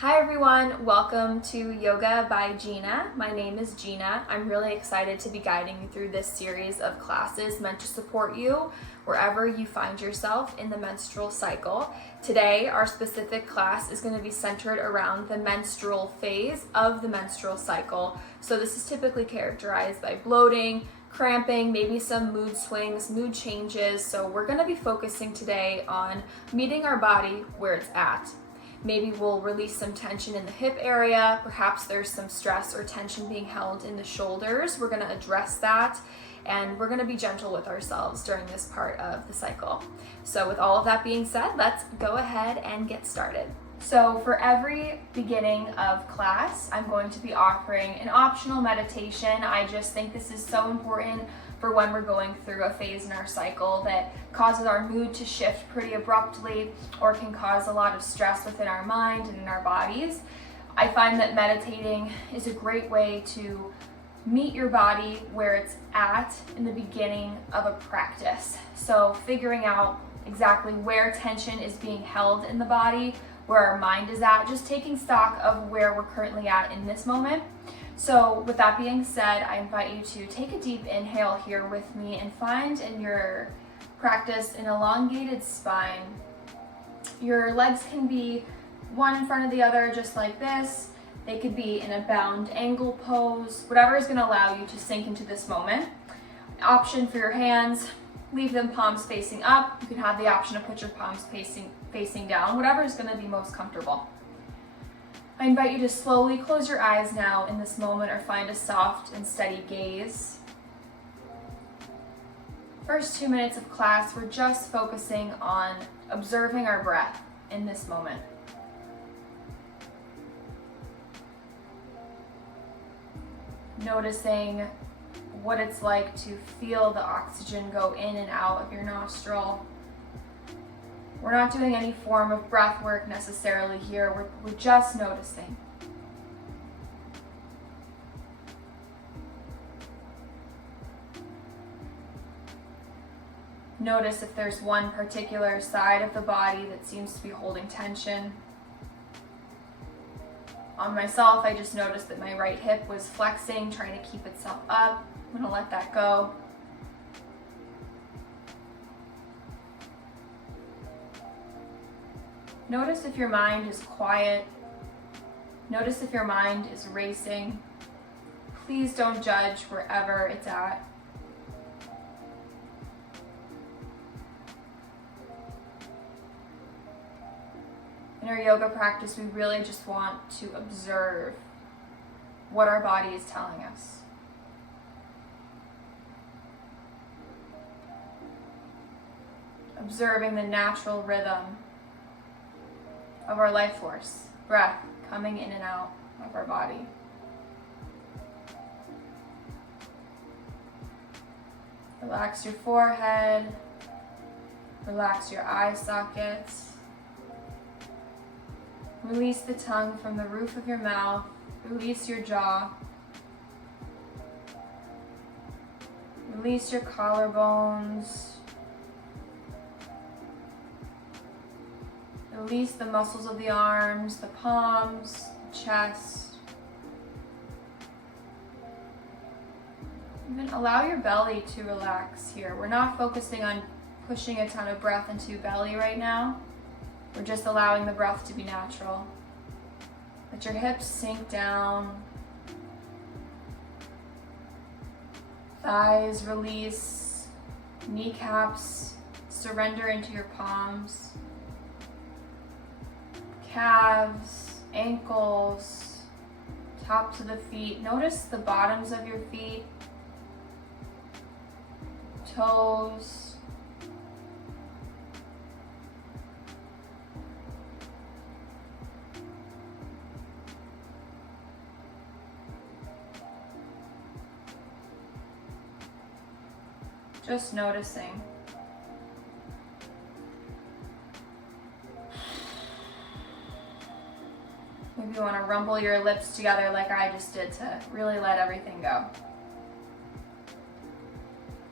Hi everyone, welcome to Yoga by Gina. My name is Gina. I'm really excited to be guiding you through this series of classes meant to support you wherever you find yourself in the menstrual cycle. Today, our specific class is going to be centered around the menstrual phase of the menstrual cycle. So this is typically characterized by bloating, cramping, maybe some mood swings, mood changes. So we're going to be focusing today on meeting our body where it's at. Maybe we'll release some tension in the hip area. Perhaps there's some stress or tension being held in the shoulders. We're going to address that, and we're going to be gentle with ourselves during this part of the cycle. So with all of that being said, let's go ahead and get started. So for every beginning of class, I'm going to be offering an optional meditation. I just think this is so important for when we're going through a phase in our cycle that causes our mood to shift pretty abruptly or can cause a lot of stress within our mind and in our bodies. I find that meditating is a great way to meet your body where it's at in the beginning of a practice. So figuring out exactly where tension is being held in the body, where our mind is at, just taking stock of where we're currently at in this moment. So with that being said, I invite you to take a deep inhale here with me and find in your practice an elongated spine. Your legs can be one in front of the other, just like this. They could be in a bound angle pose, whatever is going to allow you to sink into this moment. Option for your hands, leave them palms facing up. You can have the option to put your palms facing down, whatever is going to be most comfortable. I invite you to slowly close your eyes now in this moment or find a soft and steady gaze. First 2 minutes of class, we're just focusing on observing our breath in this moment. Noticing what it's like to feel the oxygen go in and out of your nostril. We're not doing any form of breath work necessarily here. We're just noticing. Notice if there's one particular side of the body that seems to be holding tension. On myself, I just noticed that my right hip was flexing, trying to keep itself up. I'm going to let that go. Notice if your mind is quiet. Notice if your mind is racing. Please don't judge wherever it's at. In our yoga practice, we really just want to observe what our body is telling us. Observing the natural rhythm of our life force, breath coming in and out of our body. Relax your forehead, relax your eye sockets. Release the tongue from the roof of your mouth, release your jaw. Release your collarbones. Release the muscles of the arms, the palms, the chest. Even allow your belly to relax here. We're not focusing on pushing a ton of breath into belly right now. We're just allowing the breath to be natural. Let your hips sink down. Thighs release. Kneecaps surrender into your palms. Calves, ankles, tops of the feet. Notice the bottoms of your feet, toes. Just noticing. Maybe you want to rumble your lips together like I just did to really let everything go.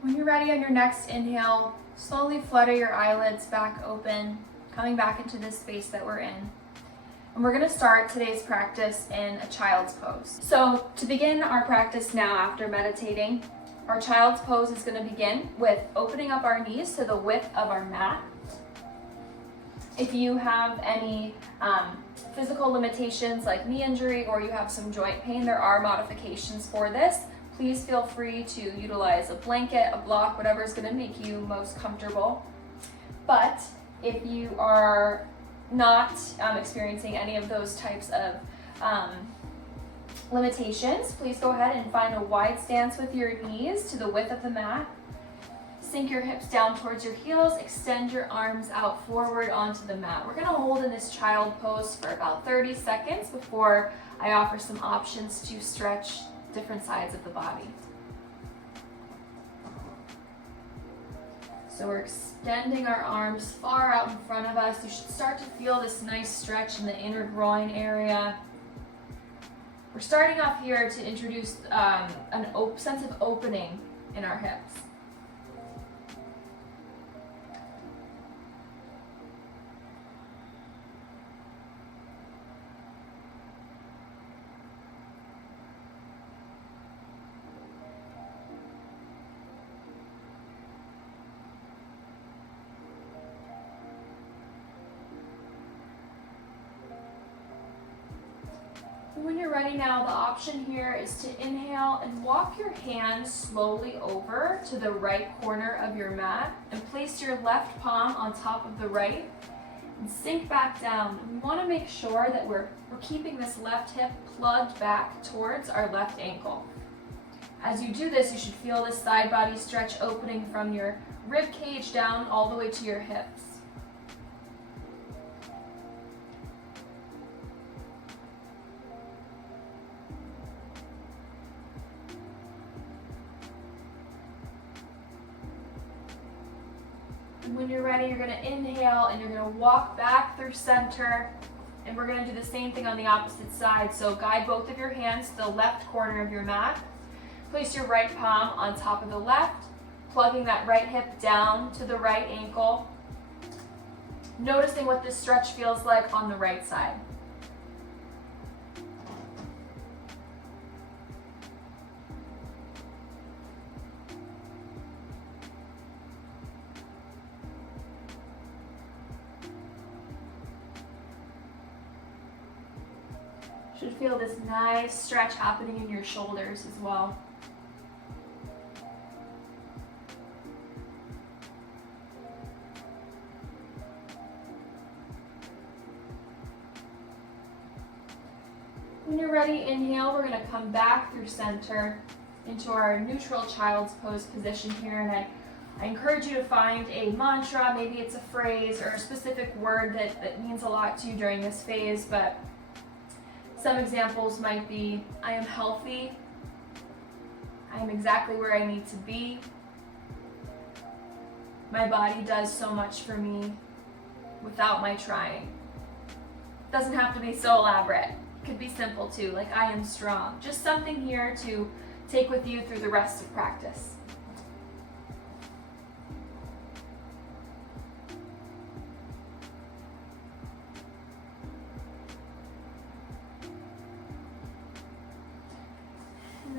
When you're ready on your next inhale, slowly flutter your eyelids back open, coming back into this space that we're in. And we're gonna start today's practice in a child's pose. So to begin our practice now after meditating, our child's pose is gonna begin with opening up our knees to the width of our mat. If you have any physical limitations like knee injury or you have some joint pain, there are modifications for this. Please feel free to utilize a blanket, a block, whatever is gonna make you most comfortable. But if you are not experiencing any of those types of limitations, please go ahead and find a wide stance with your knees to the width of the mat. Sink your hips down towards your heels, extend your arms out forward onto the mat. We're gonna hold in this child pose for about 30 seconds before I offer some options to stretch different sides of the body. So we're extending our arms far out in front of us. You should start to feel this nice stretch in the inner groin area. We're starting off here to introduce a sense of opening in our hips. When you're ready now, the option here is to inhale and walk your hands slowly over to the right corner of your mat and place your left palm on top of the right and sink back down. We want to make sure that we're keeping this left hip plugged back towards our left ankle. As you do this, you should feel this side body stretch opening from your rib cage down all the way to your hips. When you're ready, you're going to inhale and you're going to walk back through center, and we're going to do the same thing on the opposite side. So guide both of your hands to the left corner of your mat. Place your right palm on top of the left, plugging that right hip down to the right ankle. Noticing what this stretch feels like on the right side. Should feel this nice stretch happening in your shoulders as well. When you're ready, inhale. We're going to come back through center into our neutral child's pose position here, and I encourage you to find a mantra. Maybe it's a phrase or a specific word that means a lot to you during this phase, but some examples might be, I am healthy, I am exactly where I need to be, my body does so much for me without my trying. Doesn't have to be so elaborate, it could be simple too, like I am strong. Just something here to take with you through the rest of practice.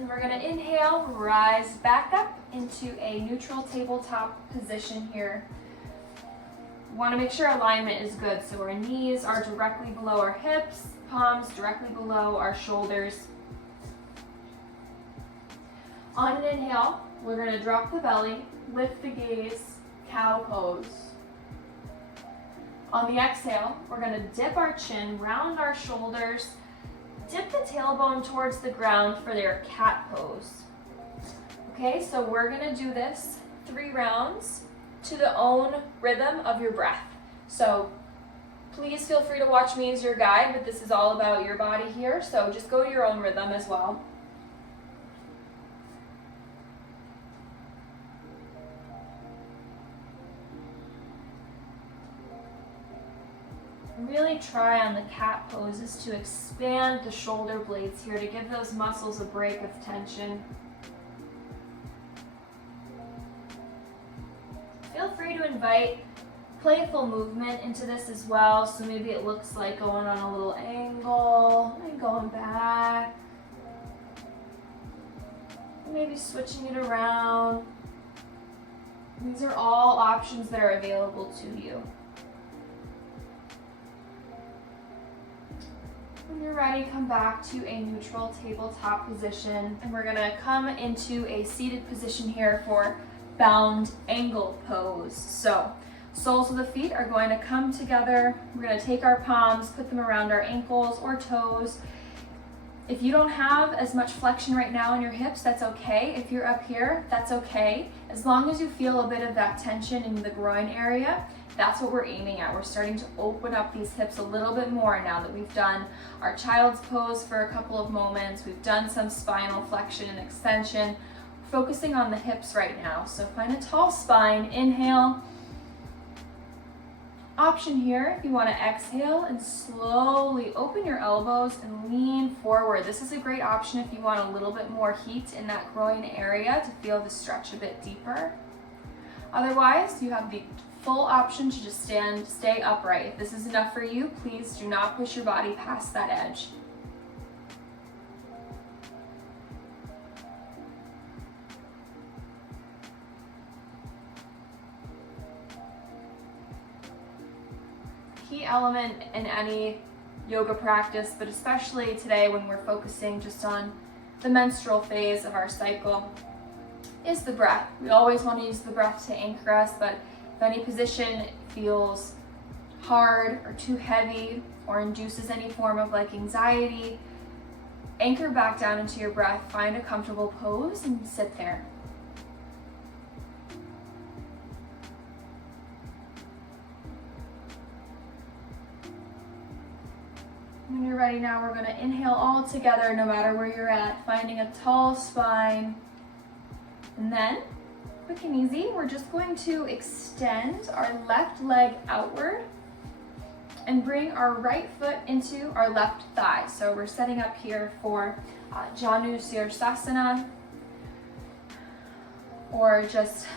We're going to inhale, rise back up into a neutral tabletop position here. We want to make sure alignment is good, so our knees are directly below our hips, palms directly below our shoulders. On an inhale, we're going to drop the belly, lift the gaze, cow pose. On the exhale, we're going to dip our chin, round our shoulders, dip the tailbone towards the ground for their cat pose. Okay, so we're gonna do this 3 rounds to the own rhythm of your breath. So please feel free to watch me as your guide, but this is all about your body here, so just go to your own rhythm as well. Really try on the cat poses to expand the shoulder blades here to give those muscles a break of tension. Feel free to invite playful movement into this as well. So maybe it looks like going on a little angle and going back. Maybe switching it around. These are all options that are available to you. When you're ready, come back to a neutral tabletop position, and we're gonna come into a seated position here for bound angle pose. So soles of the feet are going to come together. We're gonna take our palms, put them around our ankles or toes. If you don't have as much flexion right now in your hips, that's okay. If you're up here, that's okay. As long as you feel a bit of that tension in the groin area, that's what we're aiming at. We're starting to open up these hips a little bit more now that we've done our child's pose for a couple of moments. We've done some spinal flexion and extension. Focusing on the hips right now. So find a tall spine, inhale. Option here, if you want to exhale and slowly open your elbows and lean forward. This is a great option if you want a little bit more heat in that groin area to feel the stretch a bit deeper. Otherwise, you have the full option to just stay upright. If this is enough for you, please do not push your body past that edge. Key element in any yoga practice, but especially today when we're focusing just on the menstrual phase of our cycle, is the breath. We always want to use the breath to anchor us, but if any position feels hard or too heavy or induces any form of like anxiety, anchor back down into your breath, find a comfortable pose and sit there. When you're ready now, we're going to inhale all together, no matter where you're at, finding a tall spine. And then, quick and easy, we're just going to extend our left leg outward and bring our right foot into our left thigh. So we're setting up here for Janu Sirsasana, or just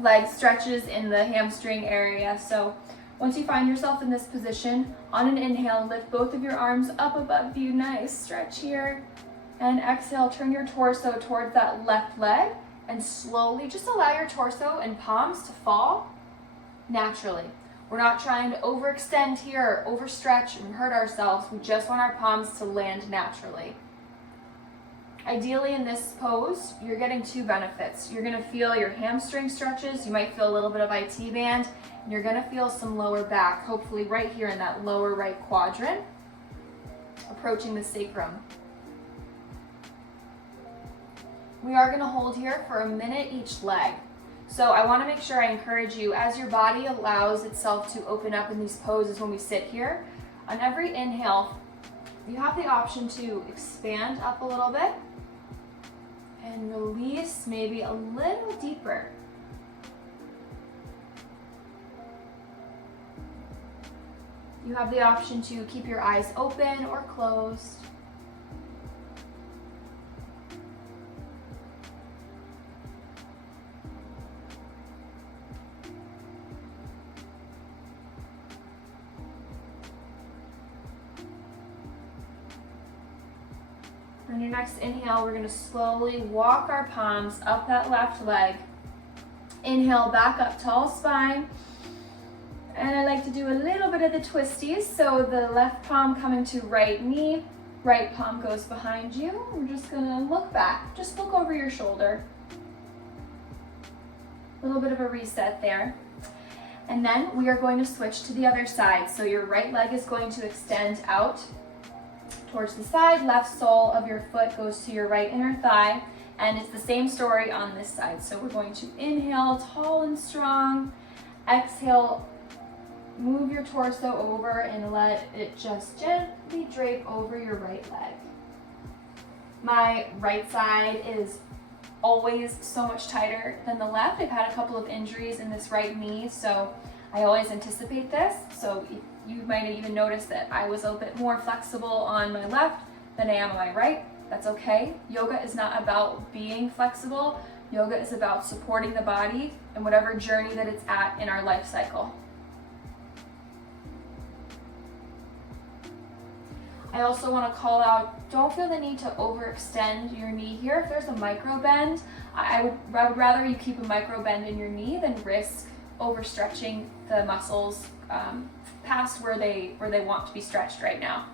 leg stretches in the hamstring area. So once you find yourself in this position, on an inhale, lift both of your arms up above you. Nice stretch here. And exhale, turn your torso towards that left leg and slowly just allow your torso and palms to fall naturally. We're not trying to overextend here or overstretch and hurt ourselves. We just want our palms to land naturally. Ideally in this pose, you're getting two benefits. You're gonna feel your hamstring stretches. You might feel a little bit of IT band, and you're gonna feel some lower back, hopefully right here in that lower right quadrant, approaching the sacrum. We are gonna hold here for a minute each leg. So I wanna make sure I encourage you, as your body allows itself to open up in these poses when we sit here, on every inhale, you have the option to expand up a little bit and release maybe a little deeper. You have the option to keep your eyes open or closed. On your next inhale, we're going to slowly walk our palms up that left leg. Inhale, back up, tall spine. And I like to do a little bit of the twisties. So the left palm coming to right knee, right palm goes behind you. We're just going to look back, just look over your shoulder. A little bit of a reset there. And then we are going to switch to the other side. So your right leg is going to extend out towards the side, left sole of your foot goes to your right inner thigh, and it's the same story on this side. So we're going to inhale tall and strong, exhale, move your torso over and let it just gently drape over your right leg. My right side is always so much tighter than the left. I've had a couple of injuries in this right knee, so I always anticipate this. So you might even notice that I was a bit more flexible on my left than I am on my right. That's okay. Yoga is not about being flexible. Yoga is about supporting the body and whatever journey that it's at in our life cycle. I also want to call out, don't feel the need to overextend your knee here. If there's a micro bend, I would rather you keep a micro bend in your knee than risk overstretching the muscles past where they want to be stretched right now.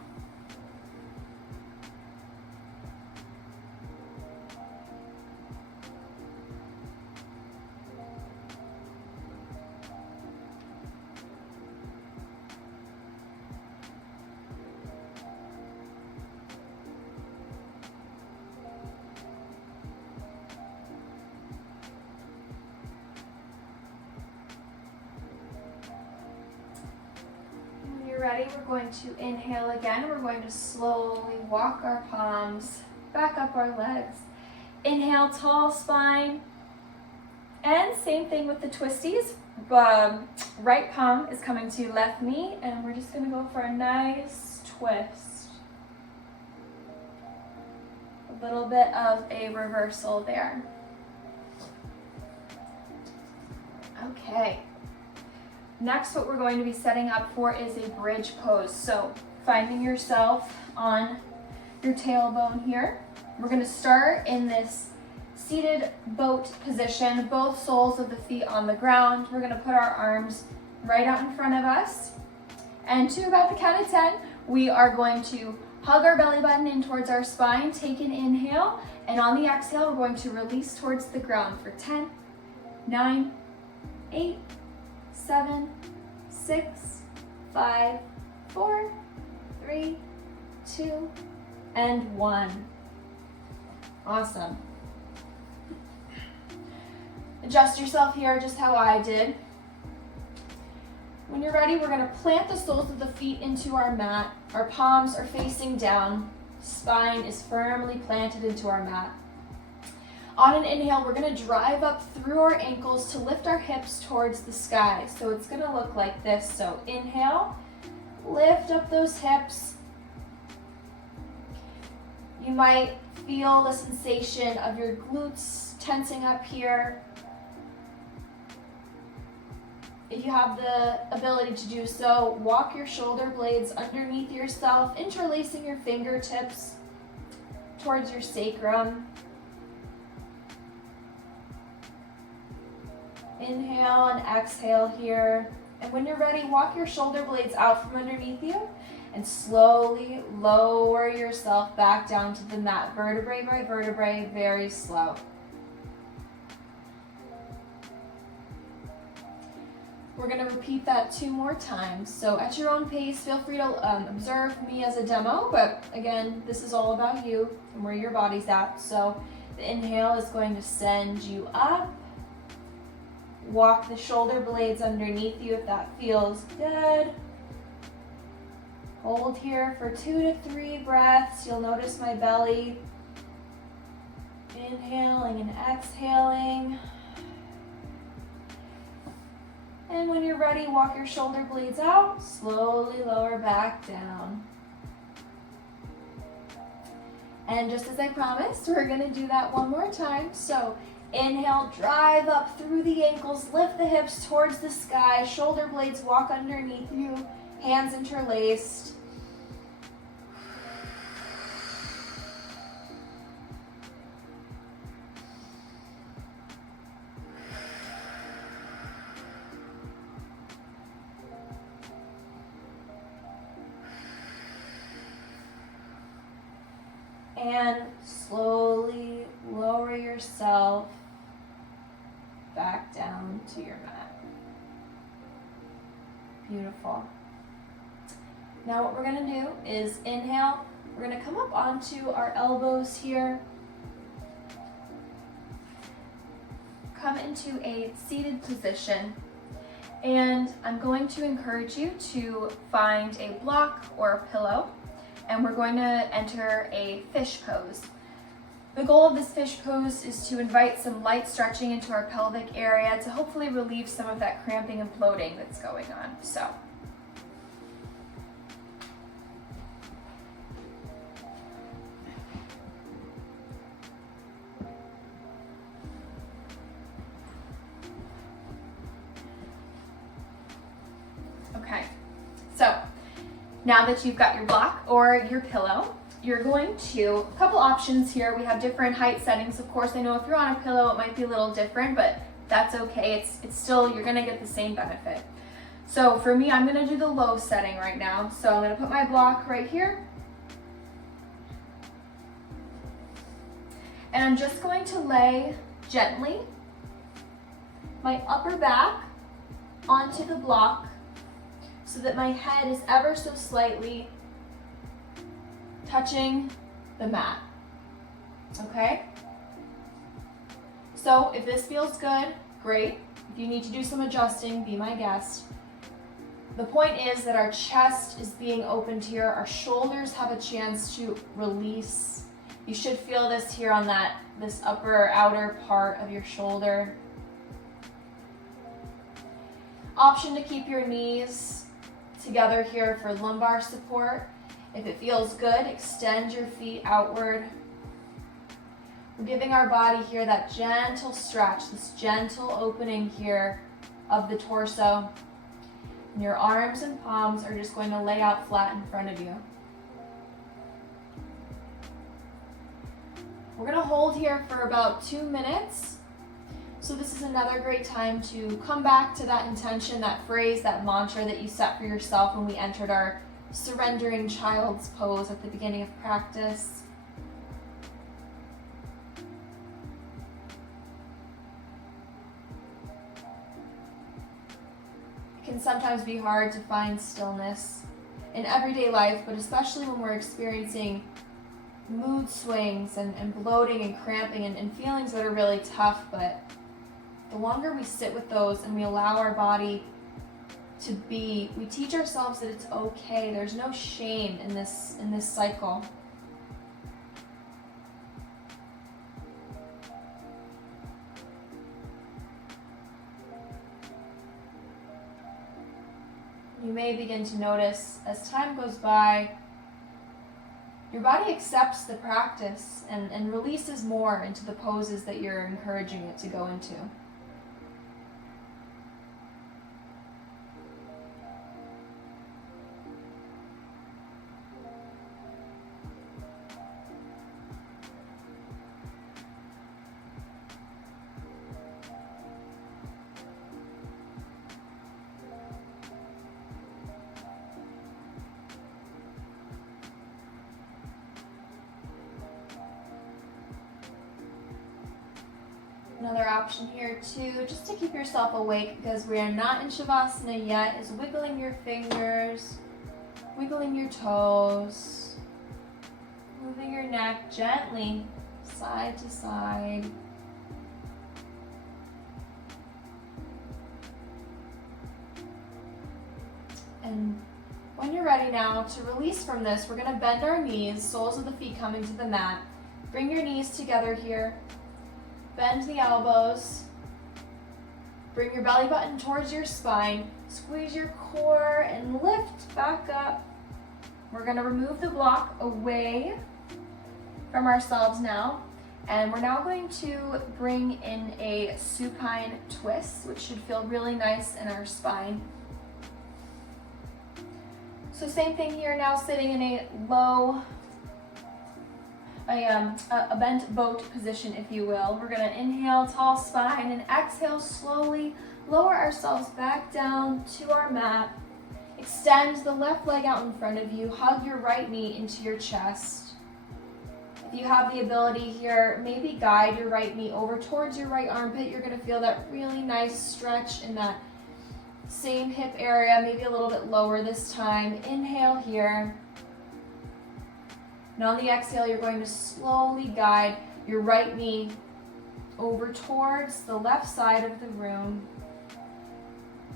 Ready, we're going to inhale again. We're going to slowly walk our palms back up our legs. Inhale, tall spine. And same thing with the twisties. Right palm is coming to left knee, and we're just going to go for a nice twist. A little bit of a reversal there. Okay. Next, what we're going to be setting up for is a bridge pose. So finding yourself on your tailbone here. We're going to start in this seated boat position, both soles of the feet on the ground. We're going to put our arms right out in front of us. And to about the count of 10, we are going to hug our belly button in towards our spine, take an inhale, and on the exhale, we're going to release towards the ground for 10, 9, 8, 7, 6, 5, 4, 3, 2, and 1. Awesome. Adjust yourself here just how I did. When you're ready, we're going to plant the soles of the feet into our mat. Our palms are facing down. Spine is firmly planted into our mat. On an inhale, we're going to drive up through our ankles to lift our hips towards the sky. So it's going to look like this. So inhale, lift up those hips. You might feel the sensation of your glutes tensing up here. If you have the ability to do so, walk your shoulder blades underneath yourself, interlacing your fingertips towards your sacrum. Inhale and exhale here. And when you're ready, walk your shoulder blades out from underneath you and slowly lower yourself back down to the mat, vertebrae by vertebrae, very slow. We're going to repeat that 2 more times. So at your own pace, feel free to observe me as a demo, but again, this is all about you and where your body's at. So the inhale is going to send you up. Walk the shoulder blades underneath you if that feels good. Hold here for 2 to 3 breaths. You'll notice my belly. Inhaling and exhaling. And when you're ready, walk your shoulder blades out. Slowly lower back down. And just as I promised, we're going to do that 1 more time. So inhale, drive up through the ankles, lift the hips towards the sky, shoulder blades walk underneath you, hands interlaced. And slowly lower yourself back down to your mat. Beautiful. Now what we're going to do is inhale. We're going to come up onto our elbows here. Come into a seated position. And I'm going to encourage you to find a block or a pillow. And we're going to enter a fish pose. The goal of this fish pose is to invite some light stretching into our pelvic area to hopefully relieve some of that cramping and bloating that's going on. So, okay. So, Now that you've got your block or your pillow, you're going to, a couple options here. We have different height settings. Of course, I know if you're on a pillow, it might be a little different, but that's okay. It's still, you're gonna get the same benefit. So for me, I'm gonna do the low setting right now. So I'm gonna put my block right here. And I'm just going to lay gently my upper back onto the block so that my head is ever so slightly touching the mat, okay? So if this feels good, great. If you need to do some adjusting, be my guest. The point is that our chest is being opened here. Our shoulders have a chance to release. You should feel this here on this upper outer part of your shoulder. Option to keep your knees together here for lumbar support. If it feels good, extend your feet outward. We're giving our body here that gentle stretch, this gentle opening here of the torso. And your arms and palms are just going to lay out flat in front of you. We're going to hold here for about 2 minutes. So this is another great time to come back to that intention, that phrase, that mantra that you set for yourself when we entered our surrendering child's pose at the beginning of practice. It can sometimes be hard to find stillness in everyday life, but especially when we're experiencing mood swings and bloating and cramping and feelings that are really tough. But the longer we sit with those and we allow our body to be, we teach ourselves that it's okay. There's no shame in this cycle. You may begin to notice as time goes by, your body accepts the practice and releases more into the poses that you're encouraging it to go into. Another option here too, just to keep yourself awake because we are not in Shavasana yet, is wiggling your fingers, wiggling your toes, moving your neck gently side to side. And when you're ready now to release from this, we're going to bend our knees, soles of the feet coming to the mat. Bring your knees together here. Bend the elbows, bring your belly button towards your spine, squeeze your core and lift back up. We're gonna remove the block away from ourselves now, and we're now going to bring in a supine twist, which should feel really nice in our spine. So same thing here, now sitting in a low, a bent boat position, if you will. We're gonna inhale, tall spine, and exhale, slowly lower ourselves back down to our mat. Extend the left leg out in front of you, hug your right knee into your chest. If you have the ability here, maybe guide your right knee over towards your right armpit. You're gonna feel that really nice stretch in that same hip area, maybe a little bit lower this time. Inhale here. And on the exhale, you're going to slowly guide your right knee over towards the left side of the room.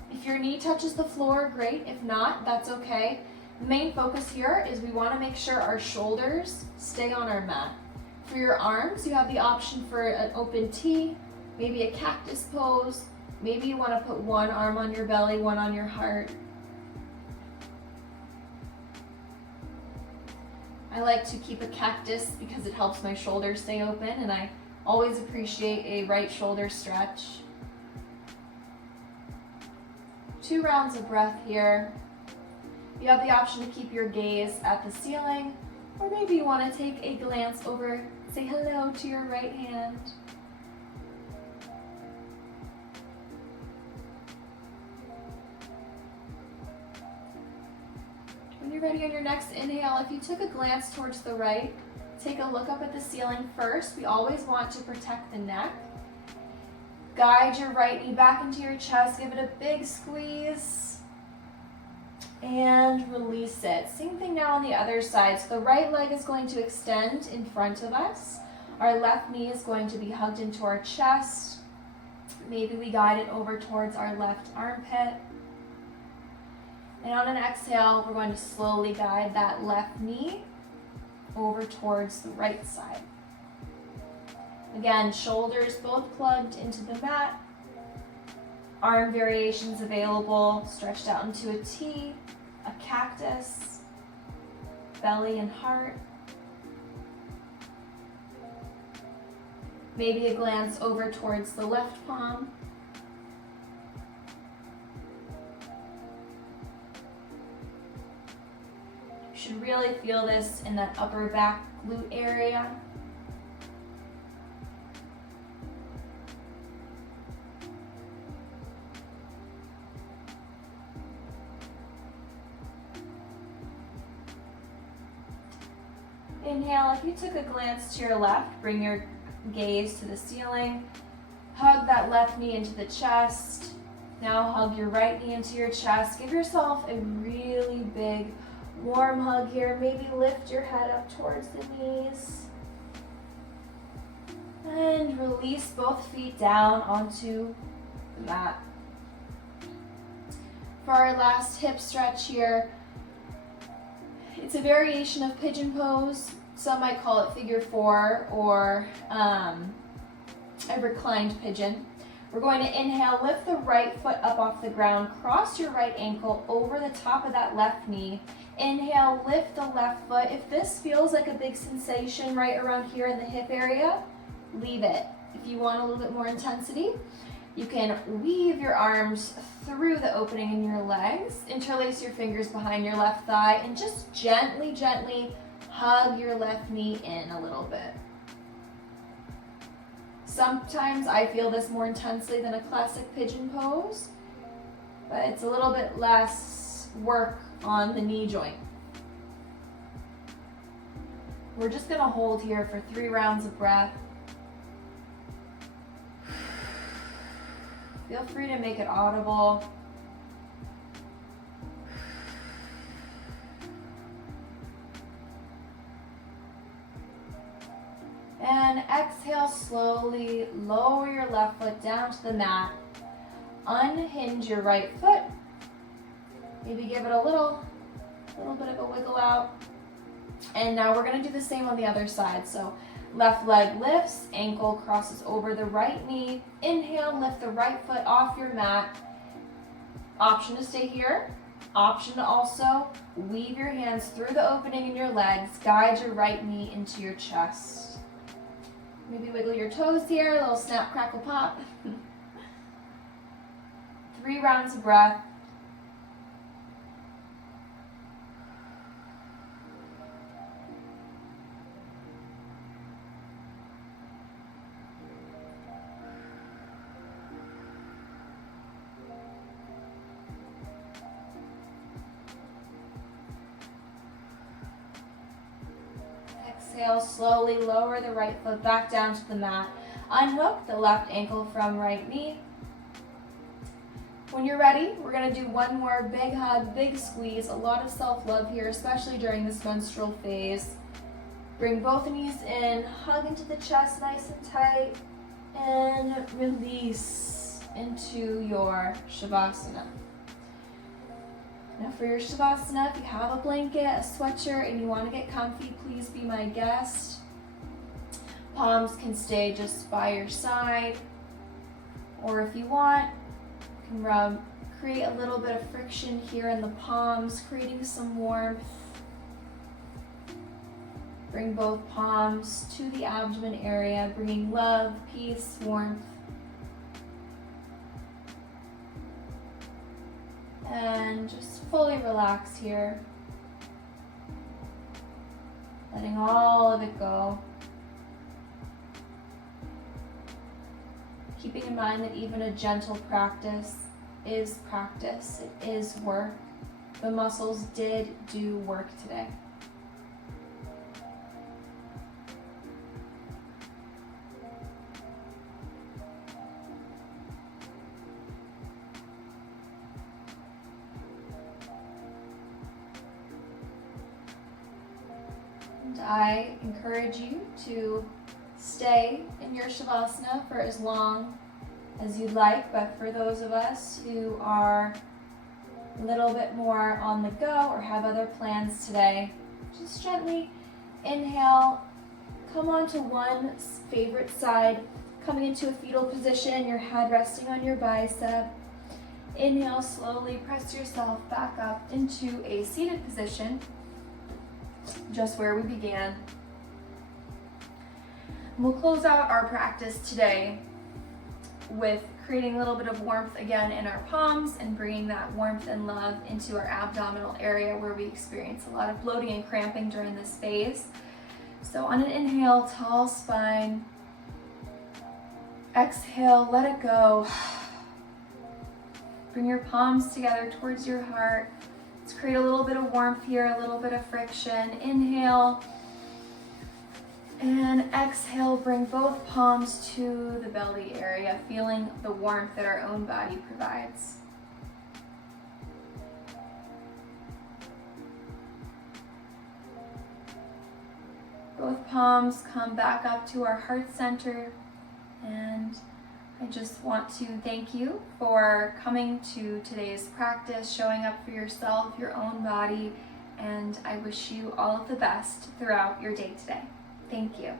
If your knee touches the floor, great. If not, that's okay. The main focus here is we want to make sure our shoulders stay on our mat. For your arms, you have the option for an open T, maybe a cactus pose. Maybe you want to put one arm on your belly, one on your heart. I like to keep a cactus because it helps my shoulders stay open, and I always appreciate a right shoulder stretch. 2 rounds of breath here. You have the option to keep your gaze at the ceiling, or maybe you want to take a glance over, say hello to your right hand. When you're ready on your next inhale, if you took a glance towards the right, take a look up at the ceiling first. We always want to protect the neck. Guide your right knee back into your chest, give it a big squeeze, and release it. Same thing now on the other side. So the right leg is going to extend in front of us. Our left knee is going to be hugged into our chest. Maybe we guide it over towards our left armpit. And on an exhale, we're going to slowly guide that left knee over towards the right side. Again, shoulders both plugged into the mat. Arm variations available, stretched out into a T, a cactus, belly and heart. Maybe a glance over towards the left palm. You should really feel this in that upper back glute area. Inhale, if you took a glance to your left, bring your gaze to the ceiling. Hug that left knee into the chest. Now hug your right knee into your chest. Give yourself a really big, warm hug here. Maybe lift your head up towards the knees. And release both feet down onto the mat. For our last hip stretch here, it's a variation of pigeon pose. Some might call it figure four or a reclined pigeon. We're going to inhale, lift the right foot up off the ground, cross your right ankle over the top of that left knee. Inhale, lift the left foot. If this feels like a big sensation right around here in the hip area, leave it. If you want a little bit more intensity, you can weave your arms through the opening in your legs, interlace your fingers behind your left thigh, and just gently, gently hug your left knee in a little bit. Sometimes I feel this more intensely than a classic pigeon pose, but it's a little bit less work on the knee joint. We're just gonna hold here for 3 rounds of breath. Feel free to make it audible. And exhale, slowly lower your left foot down to the mat. Unhinge your right foot. Maybe give it a little bit of a wiggle out. And now we're gonna do the same on the other side. So left leg lifts, ankle crosses over the right knee. Inhale, lift the right foot off your mat. Option to stay here. Option to also weave your hands through the opening in your legs. Guide your right knee into your chest. Maybe wiggle your toes here, a little snap, crackle, pop. 3 rounds of breath. Exhale, slowly lower the right foot back down to the mat. Unhook the left ankle from right knee. When you're ready, we're going to do one more big hug, big squeeze, a lot of self-love here, especially during this menstrual phase. Bring both knees in, hug into the chest nice and tight, and release into your Shavasana. Now for your Shavasana, if you have a blanket, a sweatshirt, and you want to get comfy, please be my guest. Palms can stay just by your side, or if you want, you can create a little bit of friction here in the palms, creating some warmth. Bring both palms to the abdomen area, bringing love, peace, warmth. And just fully relax here. Letting all of it go. Keeping in mind that even a gentle practice is practice. It is work. The muscles did do work today. And I encourage you to stay in your Shavasana for as long as you'd like, but for those of us who are a little bit more on the go or have other plans today, just gently inhale, come onto one favorite side, coming into a fetal position, your head resting on your bicep. Inhale, slowly press yourself back up into a seated position, just where we began. We'll close out our practice today with creating a little bit of warmth again in our palms and bringing that warmth and love into our abdominal area where we experience a lot of bloating and cramping during this phase. So on an inhale, tall spine. Exhale, let it go. Bring your palms together towards your heart. Let's create a little bit of warmth here, a little bit of friction. Inhale. And exhale, bring both palms to the belly area, feeling the warmth that our own body provides. Both palms come back up to our heart center, and I just want to thank you for coming to today's practice, showing up for yourself, your own body, and I wish you all of the best throughout your day today. Thank you.